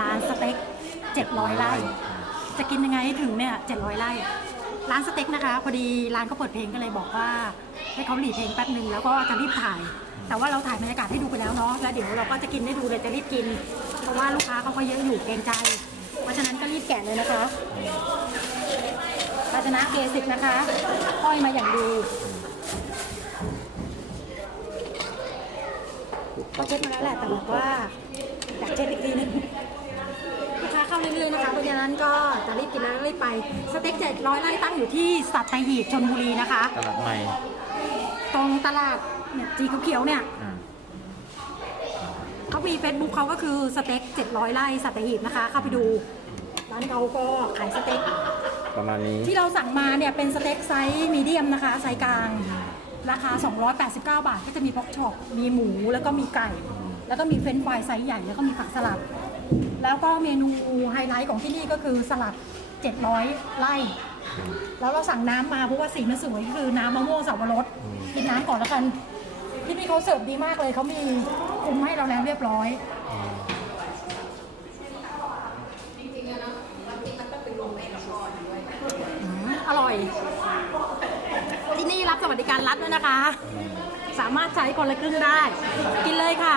ร้านสเต็ก700ไร่จะกินยังไงให้ถึงเนี่ย700ไร่ร้านสเต็กนะคะ พอดีร้านเขาเปิดเพลงก็เลยบอกว่า ให้เขาหลีเพลงแป๊บหนึ่งแล้วก็จะรีบถ่าย แต่ว่าเราถ่ายบรรยากาศให้ดูไปแล้วเนาะแล้วเดี๋ยวเราก็จะกินได้ดูเลยจะรีบกิน เพราะว่าลูกค้าเขาก็เยอะอยู่เกรงใจ เพราะฉะนั้นก็รีบแกะเลยนะคะภาชนะเกสิกนะคะห้อยมาอย่างดีเขาเช็ดมาแล้วแหละแต่บอกว่าอยากเช็ดอีกทีนึงลูกค้า เข้าเรื่อยๆนะคะเพราะฉะนั้นก็จะรีบกินแล้วรีบไปสเต็กเจ็ดร้อยไร่ตั้งอยู่ที่สัตหีบชนบุรีนะคะ ตลาดใหม่ตรงตลาดเนี่ยจีเขียวๆเนี่ยอ่าเขามีเฟซบุ๊กเขาก็คือสเต็ก700ไร่สัตหีบนะคะเข้าไปดูร้านเขาก็ขายสเต็ก ประมาณนี้ ที่เราสั่งมาเนี่ยเป็นสเต็กไซส์มีเดียมนะคะไซส์กลาง ราคา 289 บาท ก็จะมีพ็อกช็อปมีหมูแล้วก็มีไก่ แล้วก็มีเฟรนช์ฟรายไซส์ใหญ่แล้วก็มีผักสลัด แล้วก็เมนูไฮไลท์ของที่นี่ก็คือสลัด 700 ไร่ แล้วเราสั่งน้ำมาเพราะว่าสีมันสวยคือน้ำมะม่วงสับปะรดกินน้ำก่อนแล้วกัน ที่นี่เขาเสิร์ฟดีมากเลยเขามีคุมให้เราแล้วเรียบร้อยอืมอร่อย ที่นี่รับสวัสดิการรัฐด้วยนะคะ สามารถใช้คนละครึ่งได้ กินเลยค่ะ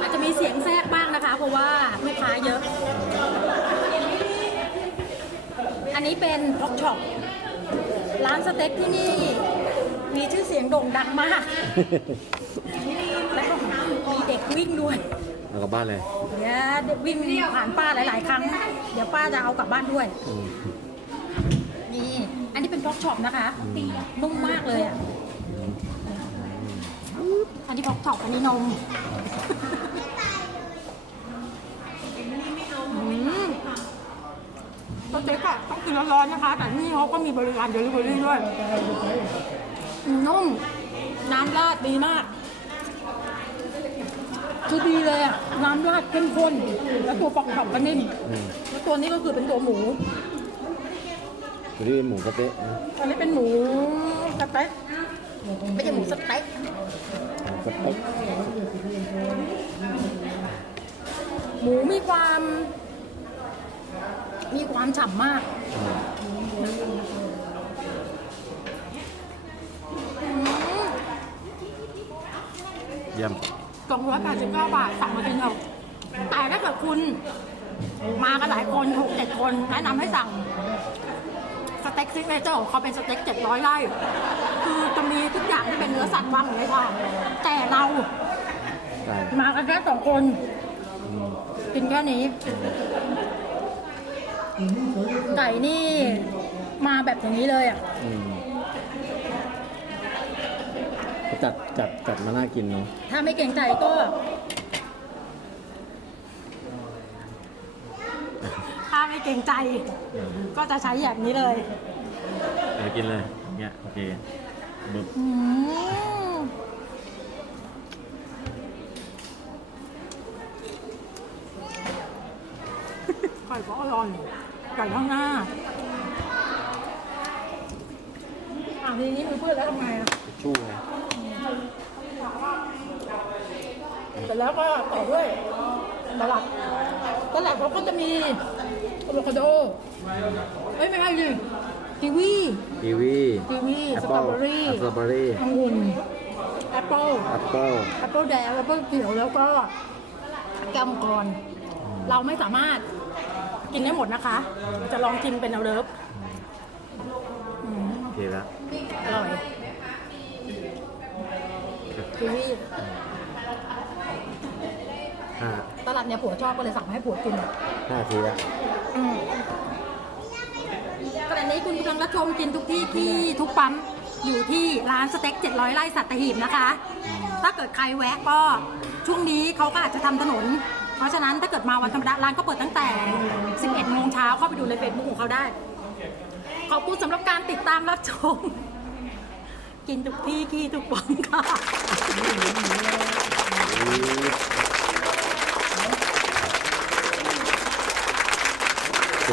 อาจจะมีเสียงแทรกบ้าง นะคะ เพราะว่าลูกค้าเยอะ อันนี้เป็นพ็อกช็อปร้านสเต็กที่นี่ มีชื่อเสียงโด่งดังมาก แล้วก็มีเด็กวิ่งด้วยเอากลับบ้านเลยเดี๋ยววิ่งผ่านป้าหลาย ๆ ครั้ง เดี๋ยวป้าจะเอากลับบ้านด้วย อืมนี่ อันนี้เป็นพ็อกช็อปนะคะนุ่มมากเลยอะ อันนี้พ็อกช็อปอันนี้นมอืมส เต็กอะต้องกินร้อนๆนะคะ แต่นี่เขาก็มีบริการเดลิเวอรี่ด้วยอืมนุ่ม น้ำราดดีมาก คือดีเลยอะน้ำราดเข้มข้น แล้วตัวปอกช็อปก็นิ่มอืมแล้วตัวนี้ก็คือเป็นตัวหมูวันนี้หมูสะเต๊ะนะอันนี้เป็นหมูสเต็กไม่ใช่หมูสเต็กหมูสะเต๊ะหมูมีความ มีความฉ่ำมากเยี่ยม289 บาทสั่งมากินเถอะแต่ถ้าเกิดคุณ มากันหลายคนหกเจ็ดคนแนะนำให้สั่ง สเต็กซิกเนเจอร์ของเขาเป็นสเต็ก700ไร่คือจะมีทุกอย่างที่เป็นเนื้อสัตว์วางอยู่ในชามแต่เราไก่มากันแค่สองคนอืมกินแค่นี้ ไก่นี่ มาแบบอย่างนี้เลยอะอืมจัดจัดจัดมาน่ากินเนาะถ้าไม่เก่งใจก็ ถ้าไม่เก่งใจ ก็จะใช้แบบนี้เลยเดี๋ยวกินเลย เนี่ย โอเคบึบ อืม ก่ก็อร่อย ไก่ข้างหน้าอะทีนี้มีเพื่อนแล้วทำไงอะชู่ไงเสร็จแล้วก็ต่อด้วยสลัดสลัดเขาก็จะมีอะโวคาโดเอ้ยไม่ใช่ดิกีวีกีวีกีวีแอปสตเปิ้รอลเบอรี่สตรอเบอรี่องุ่นแอปเปิลแอปเปิ้ลแอปเปิลแดงแอปเปิลเขียวแล้วก็แก้วมังกรเราไม่สามารถ กินได้หมดนะคะ จะลองกินเป็นเอาเลิฟอืมโอเคแล้วอร่อยกีวีห้าตลาดเนี่ยผัวชอบก็เลยสั่งมาให้ผัวกินห้าทีแล้วอืมขณะนี้คุณกำลังรับชมกินทุกที่ที่ทุกปั๊มอยู่ที่ร้านสเต็ก 700ไร่สัตหีบนะคะ ถ้าเกิดใครแวะก็ช่วงนี้เขาก็อาจจะทำถนน เพราะฉะนั้นถ้าเกิดมาวันธรรมดาร้านก็เปิดตั้งแต่ 11โมงเช้าเข้าไปดูในเฟซบุ๊กของเขาได้ ขอบคุณสำหรับการติดตามรับชม กินทุกที่ขี้ทุกวันค่ะ